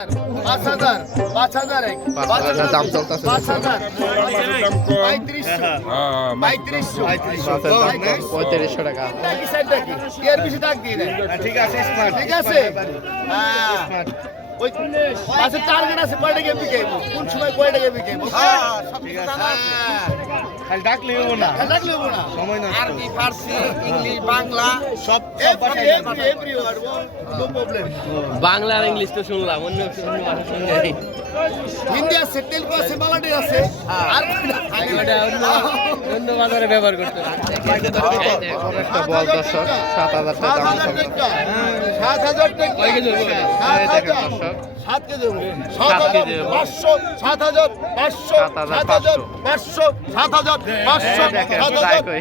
5,000 5,000 এক 5,000 দাম চলতেছে 5,000 3500 টাকা। এর বেশি টাকা দিয়ে দেয়। ঠিক আছে স্মার্ট ঠিক আছে ওই পাশে টার্গেট আছে কয়টা গেম বিকেবো কোন সময় কয়টা গেম বিকেবো সব কিছু জানা আছে খালি ডাকলে হবো না লাগলে হবো না সময় নষ্ট আরবি ফার্সি ইংলিশ বাংলা সব every word no problem Bangla আর ইংলিশ তো শুনলাম, অন্য ভাষা শুনি নাই। হিন্দি আছে তেলুগু আছে মালায়ালি আছে আর অন্য বাজারে ব্যবহার করতে একটা বল দর্শক 7,000 টাকা দাম। 7,000 টাকা কয় কেজি হবে? এই দেখেন দর্শক 7 কেজি 7 কেজি 500 7,000 500 7,000 500 7,000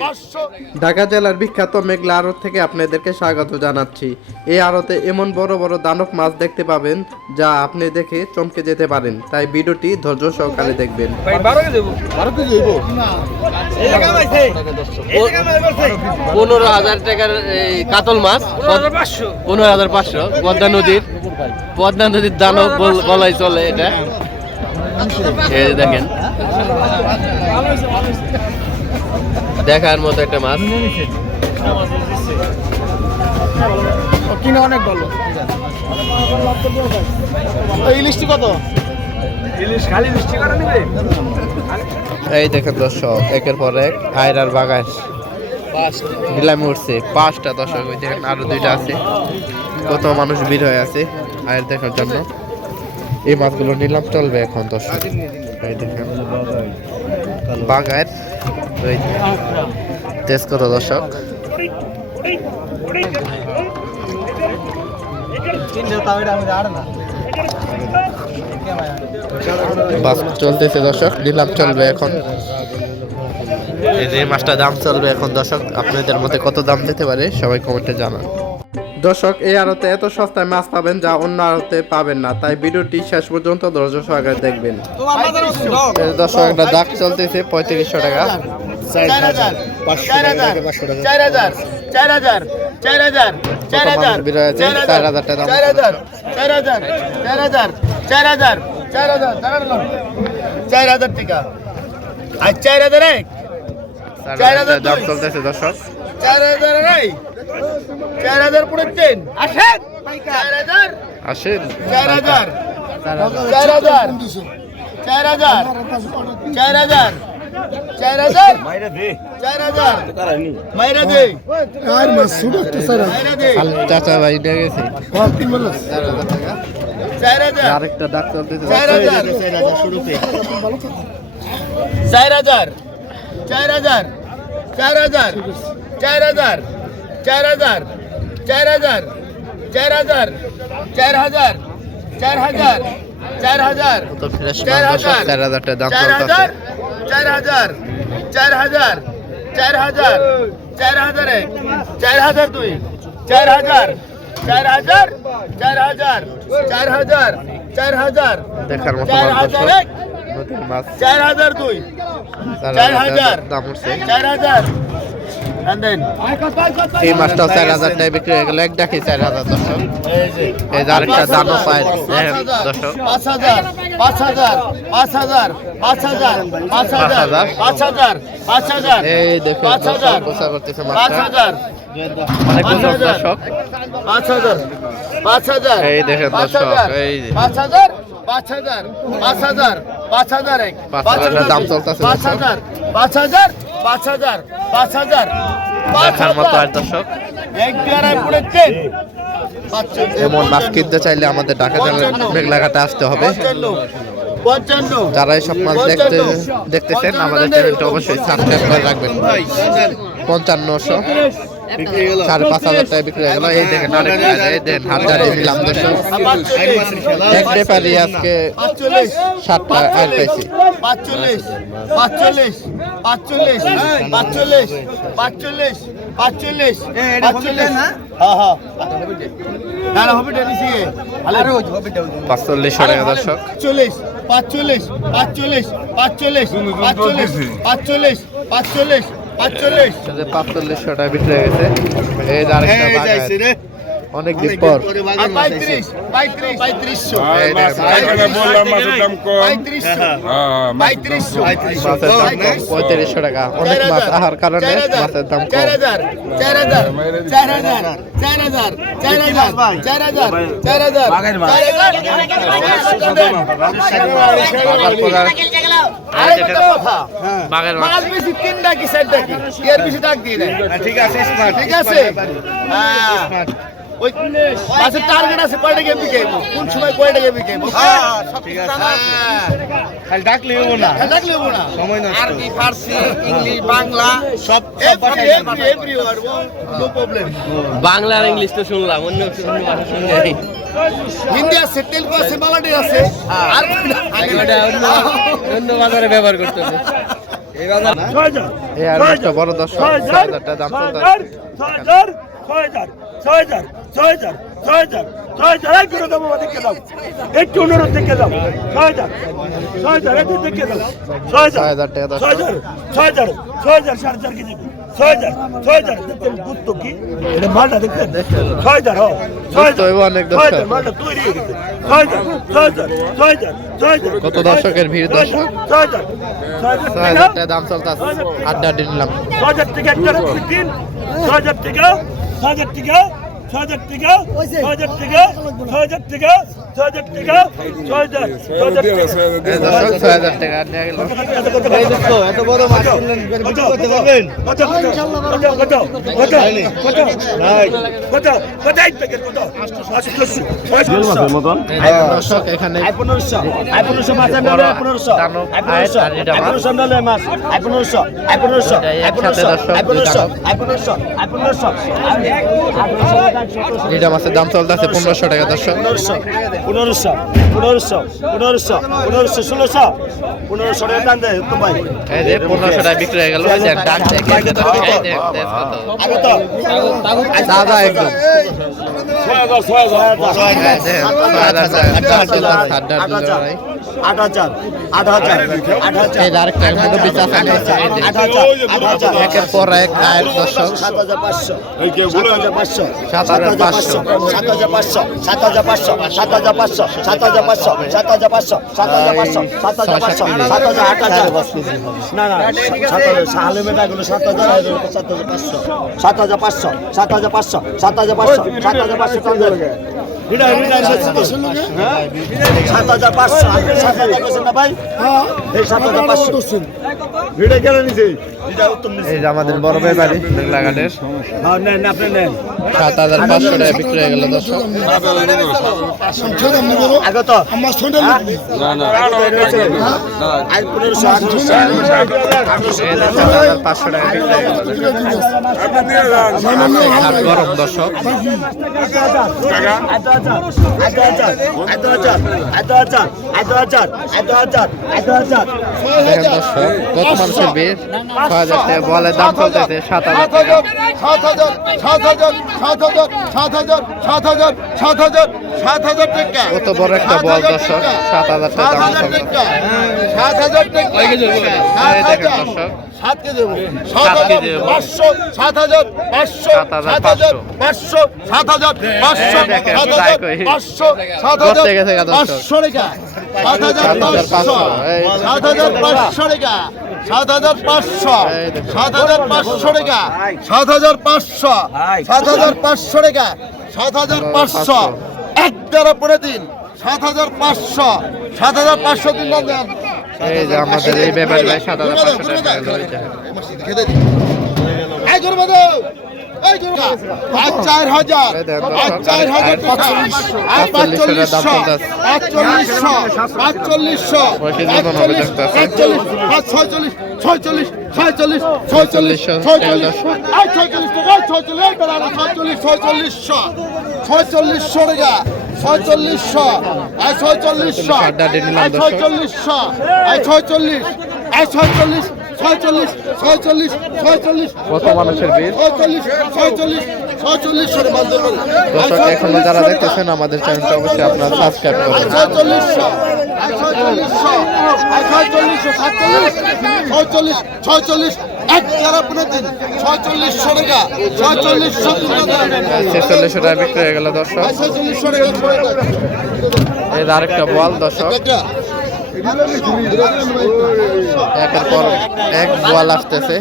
500 ঢাকা জেলার বিখ্যাত মেঘলা আড়ত থেকে আপনাদেরকে স্বাগত জানাচ্ছি। এই আড়তে এমন বড় বড় দানব মাছ দেখতে পাবেন যা আপনি দেখে চমকে যেতে পারেন, তাই ভিডিওটি ধৈর্য সহকারে দেখবেন। 15,000 টাকার এই কাতল মাছ 15,500 পদ্মা নদীর দানব বলাই চলে এটা। এই যে দেখেন দেখার মতো একটা মাছ। কিনা অনেক ভালো ইলিশটি কত এই দেখেন দর্শক একের পর এক আয়রার বাগান নিলামে উঠছে 5টা দর্শক। ওই দেখেন আরো 2টা আছে, কত মানুষ ভিড় হয়ে আছে আয়ের দেখার জন্য। এই মাছগুলো নিলাম চলবে এখন দর্শক। এই দেখেন বাগার ওই তেজ কত দর্শক। বাস চলতেছে দর্শক, নিলাম চলবে এখন। এই যে মাছটা দাম চলবে এখন দর্শক, আপনাদের মধ্যে কত দাম দিতে পারে সবাই কমেন্টে জানান। দর্শক এই আড়তে এত সস্তায় মাছ পাবেন যা অন্য আড়তে পাবেন না, তাই ভিডিওটি শেষ পর্যন্ত ধৈর্য সহকারে দেখবেন। এই দর্শক একটা দাগ চলতেছে 3500 টাকা। 4,000 4,000 4,000 4,000 4,000 ভিড় হয়েছে 4,000 টাকা দাম। 4,000 4,000 4,000 4,000 টাকা আর 4,000 এক 4,000 দাম চলতেছে দর্শক। 4,000 নাই 4,000 পুরো চেন আসেন 4,000 আসেন 4,000 4,000 4,000 4,000 4,000 মাইরা দে 4,000 তারানি মাইরা দে আর মাছ ছোট একটা স্যার মাইরা দে চাচা ভাই নিয়ে গেছে 4,000 টাকা। 4,000 আরেকটা দাগ চলতেছে 4,000 শুরুতে 4,000 4,000 4,000 4,000 4,000 4,000 4,000 4,000 4,000 4,000 তো ফ্রেশ মাছ দর্শক 4,000 টাকা দাম চলতেছে। 4,000 4,000 4,000 4,000 এক 4,000 দুই 4,000 4,000 4,000 4,000 4,000 দেখার মতো মাছ 4,000 দর্শক, এক নদীর মাছ 4,000 দুই 4,000 দাম উঠছে। 4,000 and then এই মাছটাও 4,000 টাকায় বিক্রি হয়ে গেল, এক ডাকে 4,000 দর্শক। এই যে আরেকটা দানও পায় দেখেন দর্শক। 5,000 5,000 5,000 5,000 5,000 5,000 5,000 এই দেখেন দর্শক 5,000 গোসা করতেছে মাছটা, 5,000 অনেক গোসা দর্শক। 5,000 5,000 এই দেখেন দর্শক, এই যে 5,000 5,000 5,000 5,000 এক 5,000 দাম চলতেছে দর্শক। 5,000 5,000 5,000 5,000 দেখার মতো আর দর্শক। এক দুয়ারায় পড়ে চেন এমন মাছ কিনতে চাইলে আমাদের ঢাকা জেলার মেঘলাঘাটে আসতে হবে। 55 যারা এইসব মাছ দেখতেছেন আমাদের চ্যানেলটা অবশ্যই সাবস্ক্রাইব করে রাখবেন। 5500 5,500 টাকা বিক্রি হয়ে গেল। এই দেখেন আরেকটা, এই দেখেন হাজারে নিলাম দর্শক। এক ব্যাপারী আজকে 7টা আয় পাইছি। 45 45 45 45 45 45 45 হ্যাঁ হ্যাঁ না না হবে ডেলি সিয়ে আরে ওই হবে 4500 টাকা দর্শক। 45 45 45 45 45 45 45 45 4500 টাকা বিক্রি হয়ে গেছে। এই যে আরেকটা বাগান অনেকদিন পর আর 35 3500 এই দেখেন, বললাম মাছের দাম কম 3500 মাছের দাম কম, 3500 টাকা। অনেক মাছ আহার কারণে মাছের দাম কম। 4000 বাঘের মাছ মাছ বেশি তিনটা কি চারটা কি এর বেশি ডাক দিয়ে দেয় ঠিক আছে স্মার্ট ঠিক আছে হ্যাঁ ওই মাছের টার্গেট আছে কয়টা গেম বিকেবো কোন সময় কয়টা গেম বিকেবো ঠিক আছে খালি ডাকলে হবো না ডাকলে হবো না সময় নষ্ট আরবি ফার্সি ইংলিশ বাংলা সব every word no problem Bangla আর ইংলিশ তো শুনলাম, অন্য অন্য ভাষা শুনি নাই। হিন্দি আছে তেলুগু আছে মালাটি আছে আর ওটা অন্য বাজারে ব্যবহার করতেছে। এই বাজার এই আর একটা বড় দর্শক 6000 টাকা দাম চলতেছে। একটু অনুরোধ দেখে দাও 6000 একটু দেখে দাও 6000 টাকা দর্শক। 6000 4.5 কেজি 6000 দেখতেন গুত্ত কি এটা মালটা দেখতেন 6000 হ্যাঁ তো এবার অনেক দর্শক। মালটা তৈরি হয়ে গেছে 6000 কত দর্শকের ভিড় দর্শক। 6000 টাকা দাম চলতেছে। আড্ডা নিলাম। 6000 টাকা একটা তিন 6000 টাকা 6000 টাকা 6000 টাকা 6000 টাকা 6000 টাকা 6000 টাকা 6000 এই দর্শক 6000 টাকা নিয়ে গেল। এত বড় মাছ কিনলেন বিক্রি করতে পারবেন এই দর্শক এখানে বড় দানব আইস আর এটা মাছ। একসাথে দর্শক এটা মাছের দাম চলতেছে 1500 টাকা দর্শক। 1500 টাকা দাম দেয় তো ভাই এই যে 1500 টাকা বিক্রি হয়ে গেল। এই যে ডাক দেখে এই যে দর্শক, এই যে কত দাদা একদম এই যে 6000 টাকা চলতেছে। আড্ডা লড়াই। 8000 এই যে আরেকটা মতো বিচার আছে। একের পর এক আয়ের দর্শক। 7500 না না 7000 সালে মেটা গুলো 7500 এই যে আমাদের বড় ব্যাপারী লাগানের 7500 টাকা বিক্রি হয়ে গেল দর্শক। আগত আমার ছোট না আই 1500 এই যে 7500 টাকা বিক্রি হয়ে গেল। ঘাট গরম দর্শক। দেখেন দর্শক কত মানুষের ভিড়। 6000 টাকা বলে দাম চলতেছে 7000 টাকা। 7000 টাকা কত বড় একটা বল দর্শক। 7000 টাকা দাম চলতেছে। 7000 টাকা এই দেখেন দর্শক 7 কে দেবো 7 কে দেবো। 500 7500 7500 7500 করতে গেছে গা দর্শক। 500 টাকা 7500 7500 টাকা 7500 7500 টাকা 7500 7500 টাকা 7500 এক দ্বারা পরে দিন 7500 7500 দিন না দেন এই যে আমাদের এই ব্যাপারে 7500 টাকা লড়াই। খেতে দিন এই করবে দাও এই করবে 4000 এই দেখেন দর্শক, 4000 টাকা 4500 4500 কত মানুষের ভিড় দর্শক। এখনো যারা দেখতেছেন আমাদের চ্যানেলটা অবশ্যই আপনারা সাবস্ক্রাইব করবেন। 46 4600 টাকা 4600 4600 টাকা বিক্রি হয়ে গেল দর্শক। এই আরেকটা বল দর্শক, একের পর এক বল আসতেছে।